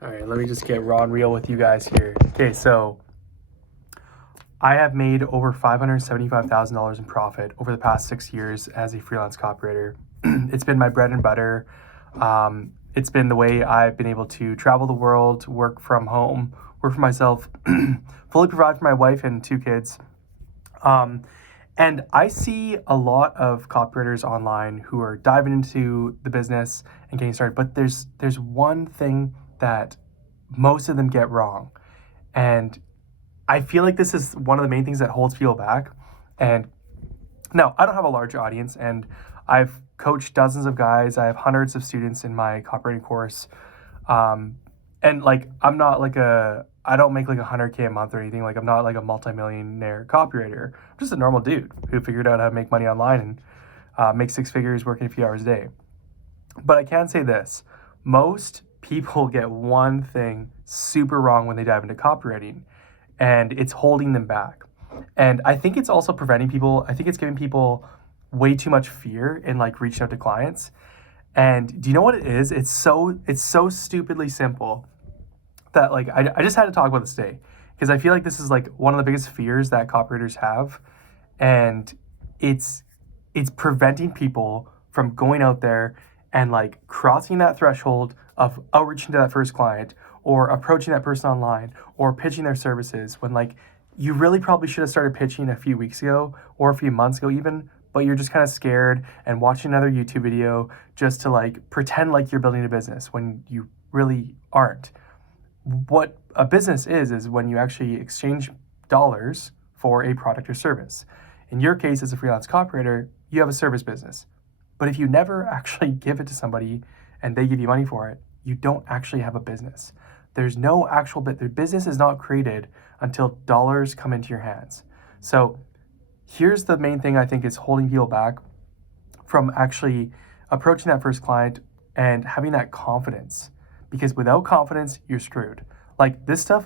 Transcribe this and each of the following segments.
All right, let me just get raw and real with you guys here. Okay, so I have made over $575,000 in profit over the past 6 years as a freelance copywriter. It's been my bread and butter. It's been the way I've been able to travel the world, work from home, work for myself, fully provide for my wife and 2 kids. And I see a lot of copywriters online who are diving into the business and getting started, but there's one thing that most of them get wrong. And I feel like this is one of the main things that holds people back. And no, I don't have a large audience, and I've coached dozens of guys. I have hundreds of students in my copywriting course. And like, I don't make like 100K a month or anything. Like, I'm not like a multimillionaire copywriter. I'm just a normal dude who figured out how to make money online and make 6 figures working a few hours a day. But I can say this, most people get one thing super wrong when they dive into copywriting, and it's holding them back. And I think it's also preventing people, I think it's giving people way too much fear in like reaching out to clients. And do you know what it is? It's so stupidly simple that like I just had to talk about this today because I feel like this is like one of the biggest fears that copywriters have. And it's preventing people from going out there and like crossing that threshold of outreaching to that first client or approaching that person online or pitching their services when like you really probably should have started pitching a few weeks ago or a few months ago even, but you're just kind of scared and watching another YouTube video just to like pretend like you're building a business when you really aren't. What a business is when you actually exchange dollars for a product or service. In your case, as a freelance copywriter, you have a service business. But if you never actually give it to somebody and they give you money for it, you don't actually have a business. There's no actual the business is not created until dollars come into your hands. So here's the main thing I think is holding people back from actually approaching that first client and having that confidence. Because without confidence, you're screwed. Like this stuff,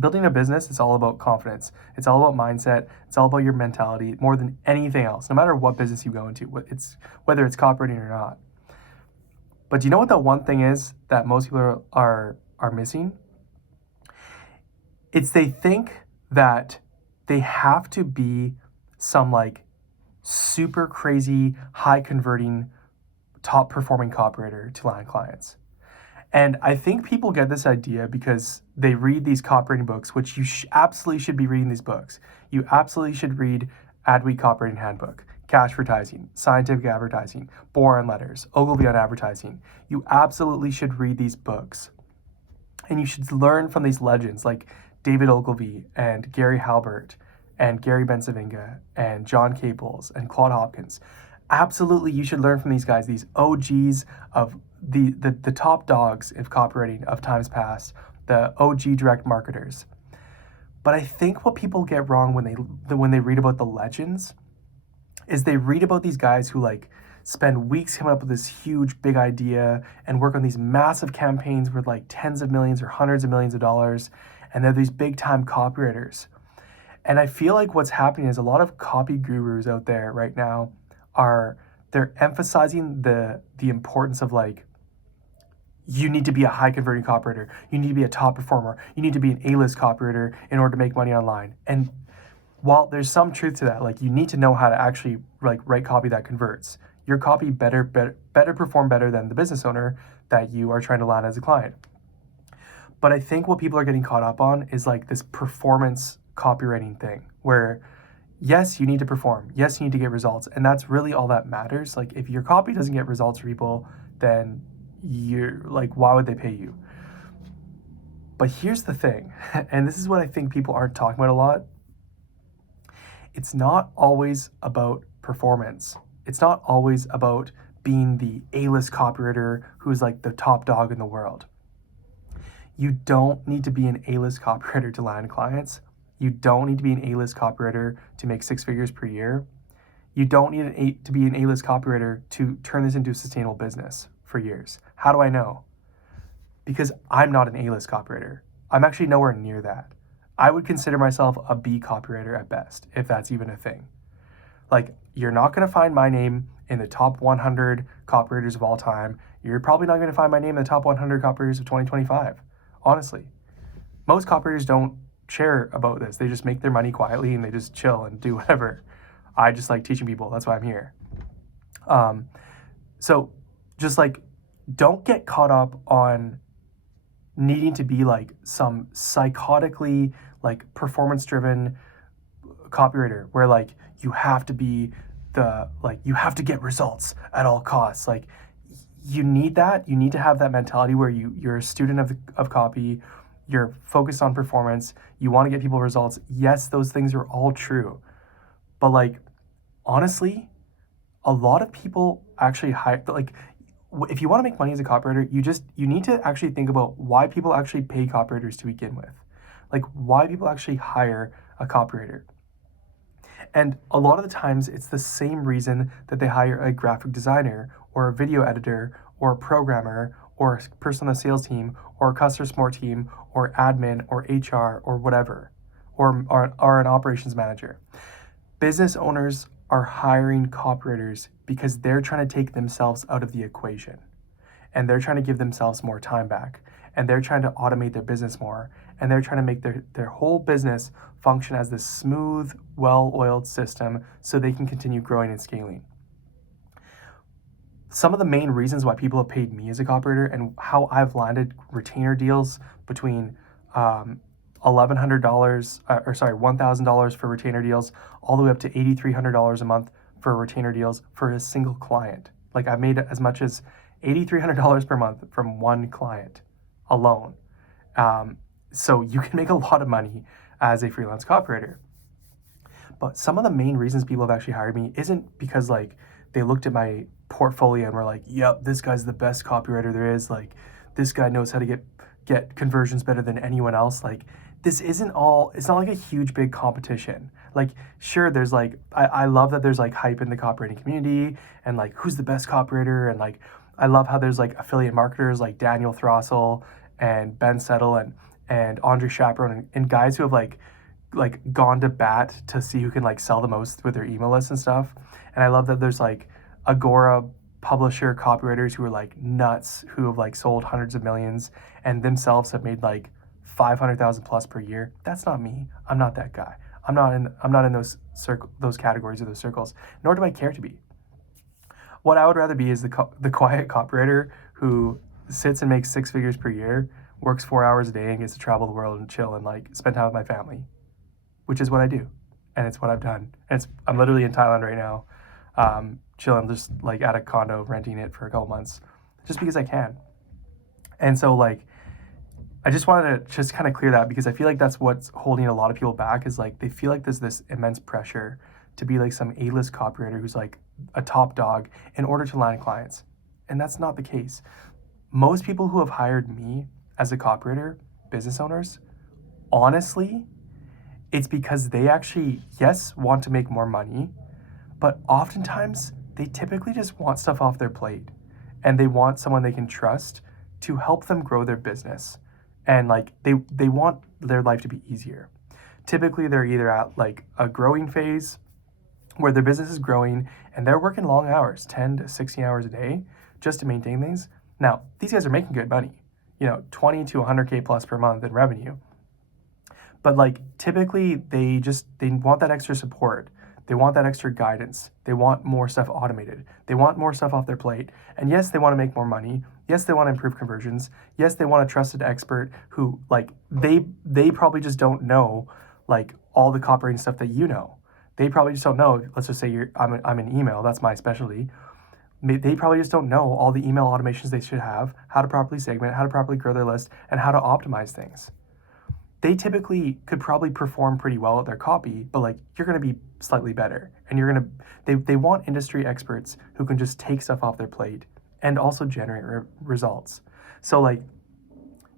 building a business is all about confidence. It's all about mindset. It's all about your mentality more than anything else, no matter what business you go into, whether it's copywriting or not. But do you know what the one thing is that most people are missing? It's they think that they have to be some like super crazy, high converting, top performing copywriter to land clients. And I think people get this idea because they read these copywriting books, which you absolutely should be reading these books. You absolutely should read Adweek Copywriting Handbook, Cash Advertising, Scientific Advertising, Boron Letters, Ogilvy on Advertising. You absolutely should read these books. And you should learn from these legends like David Ogilvy and Gary Halbert and Gary Bensavinga and John Caples and Claude Hopkins. Absolutely, you should learn from these guys, these OGs of the top dogs of copywriting of times past, the OG direct marketers. But I think what people get wrong when they read about the legends is they read about these guys who like spend weeks coming up with this huge big idea and work on these massive campaigns worth like tens of millions or hundreds of millions of dollars, and they're these big time copywriters. And I feel like what's happening is a lot of copy gurus out there right now they're emphasizing the importance of like, you need to be a high converting copywriter. You need to be a top performer. You need to be an A-list copywriter in order to make money online. And while there's some truth to that, like you need to know how to actually like write copy that converts. Your copy better perform better than the business owner that you are trying to land as a client. But I think what people are getting caught up on is like this performance copywriting thing where yes, you need to perform. Yes, you need to get results. And that's really all that matters. Like if your copy doesn't get results for people, then you're like, why would they pay you? But here's the thing, and this is what I think people aren't talking about a lot. It's not always about performance. It's not always about being the A-list copywriter who's like the top dog in the world. You don't need to be an A-list copywriter to land clients. You don't need to be an A-list copywriter to make 6 figures per year. You don't need to be an A-list copywriter to turn this into a sustainable business for years. How do I know? Because I'm not an A-list copywriter. I'm actually nowhere near that. I would consider myself a B copywriter at best, if that's even a thing. Like, you're not going to find my name in the top 100 copywriters of all time. You're probably not going to find my name in the top 100 copywriters of 2025. Honestly, most copywriters don't share about this. They just make their money quietly and they just chill and do whatever. I just like teaching people. That's why I'm here. So just like, don't get caught up on needing to be like some psychotically like performance driven copywriter where like you have to be you have to get results at all costs. Like, you need to have that mentality where you're a student of copy, you're focused on performance, you want to get people results. Yes, those things are all true, but like, honestly, a lot of people actually hire, like, if you want to make money as a copywriter, you need to actually think about why people actually pay copywriters to begin with. Like, why people actually hire a copywriter. And a lot of the times it's the same reason that they hire a graphic designer or a video editor or a programmer or a person on the sales team or a customer support team or admin or HR or whatever, or an operations manager. Business owners are hiring copywriters because they're trying to take themselves out of the equation, and they're trying to give themselves more time back, and they're trying to automate their business more, and they're trying to make their whole business function as this smooth, well-oiled system so they can continue growing and scaling. Some of the main reasons why people have paid me as a copywriter and how I've landed retainer deals between $1,000 for retainer deals all the way up to $8,300 a month for retainer deals for a single client. Like, I've made as much as $8,300 per month from one client alone. So you can make a lot of money as a freelance copywriter. But some of the main reasons people have actually hired me isn't because like they looked at my portfolio and were like, yep, this guy's the best copywriter there is. Like, this guy knows how to get conversions better than anyone else. Like, it's not like a huge big competition. Like, sure, there's like, I love that there's like hype in the copywriting community and like who's the best copywriter, and like I love how there's like affiliate marketers like Daniel Throssell and Ben Settle and Andre Chaperone and guys who have like gone to bat to see who can like sell the most with their email lists and stuff. And I love that there's like Agora publisher copywriters who are like nuts, who have like sold hundreds of millions and themselves have made like 500,000 plus per year. That's not me. I'm not that guy. I'm not in those categories or those circles, nor do I care to be. What I would rather be is the quiet copywriter who sits and makes 6 figures per year, works 4 hours a day and gets to travel the world and chill and like spend time with my family, which is what I do. And it's what I've done. And I'm literally in Thailand right now, chilling, just like at a condo, renting it for a couple months just because I can. And so like, I just wanted to just kind of clear that, because I feel like that's what's holding a lot of people back, is like they feel like there's this immense pressure to be like some A-list copywriter who's like a top dog in order to land clients. And that's not the case. Most people who have hired me as a copywriter, business owners, honestly, it's because they actually, yes, want to make more money, but oftentimes they typically just want stuff off their plate and they want someone they can trust to help them grow their business. And like they want their life to be easier. Typically they're either at like a growing phase where their business is growing and they're working long hours, 10 to 16 hours a day just to maintain things. Now, these guys are making good money, 20 to 100K plus per month in revenue. But like typically they want that extra support. They want that extra guidance. They want more stuff automated. They want more stuff off their plate. And yes, they want to make more money. Yes, they want to improve conversions. Yes, they want a trusted expert who like they probably just don't know like all the copywriting stuff that you know. They probably just don't know. Let's just say I'm in email. That's my specialty. They probably just don't know all the email automations they should have, how to properly segment, how to properly grow their list, and how to optimize things. They typically could probably perform pretty well at their copy, but like you're going to be slightly better, and they want industry experts who can just take stuff off their plate and also generate results. So like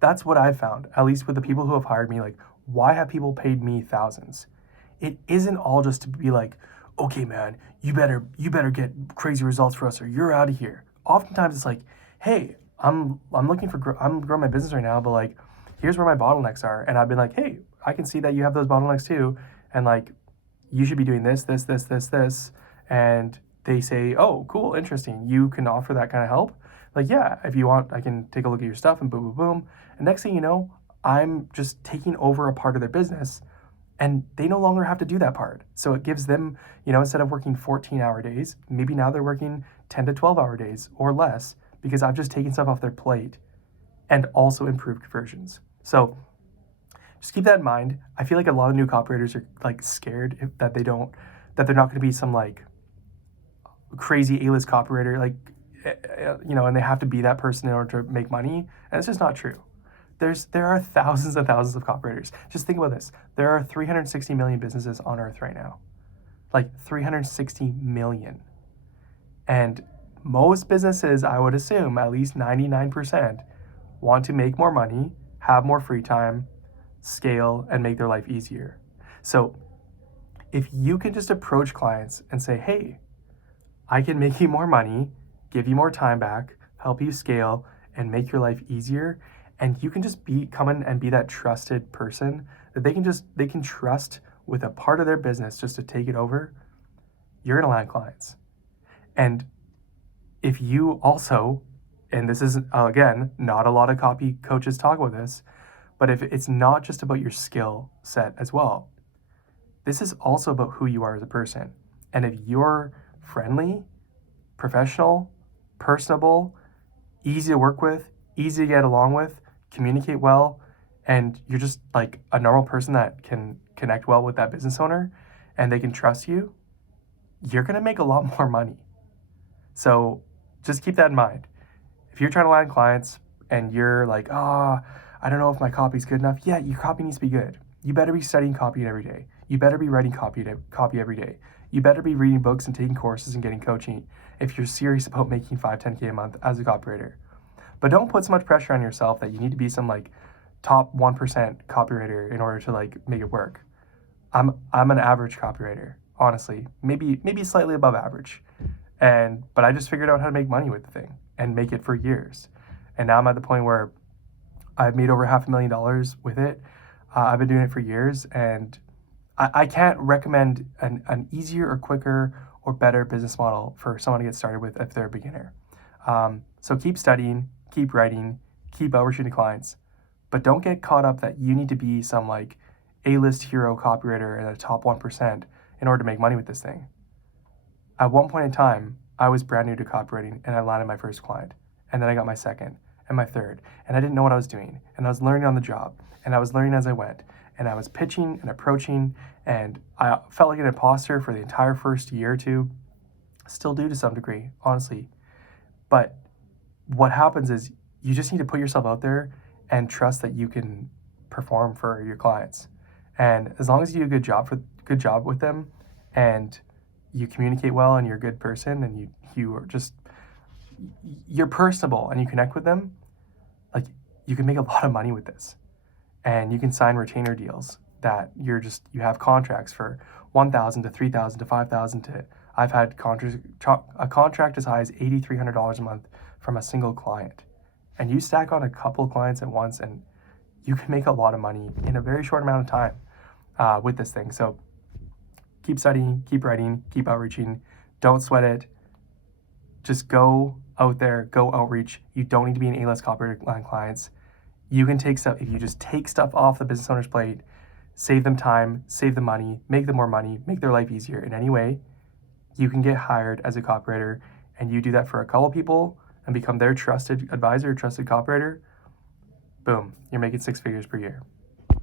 that's what I've found, at least with the people who have hired me. Like, why have people paid me thousands? It isn't all just to be like, okay, man, you better get crazy results for us or you're out of here. Oftentimes it's like, hey, I'm growing my business right now, but like, here's where my bottlenecks are. And I've been like, hey, I can see that you have those bottlenecks too. And like, you should be doing this, this, this, this, this. And they say, oh, cool, interesting. You can offer that kind of help. Like, yeah, if you want, I can take a look at your stuff and boom, boom, boom. And next thing you know, I'm just taking over a part of their business and they no longer have to do that part. So it gives them, instead of working 14-hour days, maybe now they're working 10 to 12-hour days or less because I've just taken stuff off their plate and also improved conversions. So just keep that in mind. I feel like a lot of new copywriters are like scared that they're not going to be some like crazy A-list copywriter, like, and they have to be that person in order to make money. And it's just not true. There are thousands and thousands of copywriters. Just think about this. There are 360 million businesses on earth right now. Like 360 million. And most businesses, I would assume, at least 99%, want to make more money, have more free time, scale, and make their life easier. So if you can just approach clients and say, hey, I can make you more money, give you more time back, help you scale, and make your life easier, and you can just come in and be that trusted person that they can trust with a part of their business just to take it over, you're gonna land clients. And if you also, and this is, again, not a lot of copy coaches talk about this, but if it's not just about your skill set as well, this is also about who you are as a person. And if you're friendly, professional, personable, easy to work with, easy to get along with, communicate well, and you're just like a normal person that can connect well with that business owner and they can trust you, you're gonna make a lot more money. So just keep that in mind. If you're trying to land clients and you're like, I don't know if my copy's good enough. Yeah, your copy needs to be good. You better be studying copy every day. You better be writing copy every day. You better be reading books and taking courses and getting coaching if you're serious about making 5-10K a month as a copywriter. But don't put so much pressure on yourself that you need to be some like top 1% copywriter in order to like make it work. I'm an average copywriter, honestly, maybe slightly above average. But I just figured out how to make money with the thing and make it for years. And now I'm at the point where I've made over $500,000 with it. I've been doing it for years, and I can't recommend an easier or quicker or better business model for someone to get started with if they're a beginner. So keep studying, keep writing, keep outreaching to clients, but don't get caught up that you need to be some like A-list hero copywriter in the top 1% in order to make money with this thing. At one point in time, I was brand new to copywriting and I landed my first client. And then I got my second and my third. And I didn't know what I was doing. And I was learning on the job. And I was learning as I went. And I was pitching and approaching. And I felt like an imposter for the entire first year or two. Still do to some degree, honestly. But what happens is you just need to put yourself out there and trust that you can perform for your clients. And as long as you do a good job with them and you communicate well and you're a good person and you're personable and you connect with them, like you can make a lot of money with this. And you can sign retainer deals that you have contracts for $1,000 to $3,000 to $5,000 to, I've had a contract as high as $8,300 a month from a single client. And you stack on a couple clients at once and you can make a lot of money in a very short amount of time with this thing. So keep studying, keep writing, keep outreaching. Don't sweat it. Just go out there, go outreach. You don't need to be an A-list copywriter to land clients. You can take stuff, if you just take stuff off the business owner's plate, save them time, save them money, make them more money, make their life easier in any way, you can get hired as a copywriter, and you do that for a couple people and become their trusted advisor, trusted copywriter, boom, you're making 6 figures per year.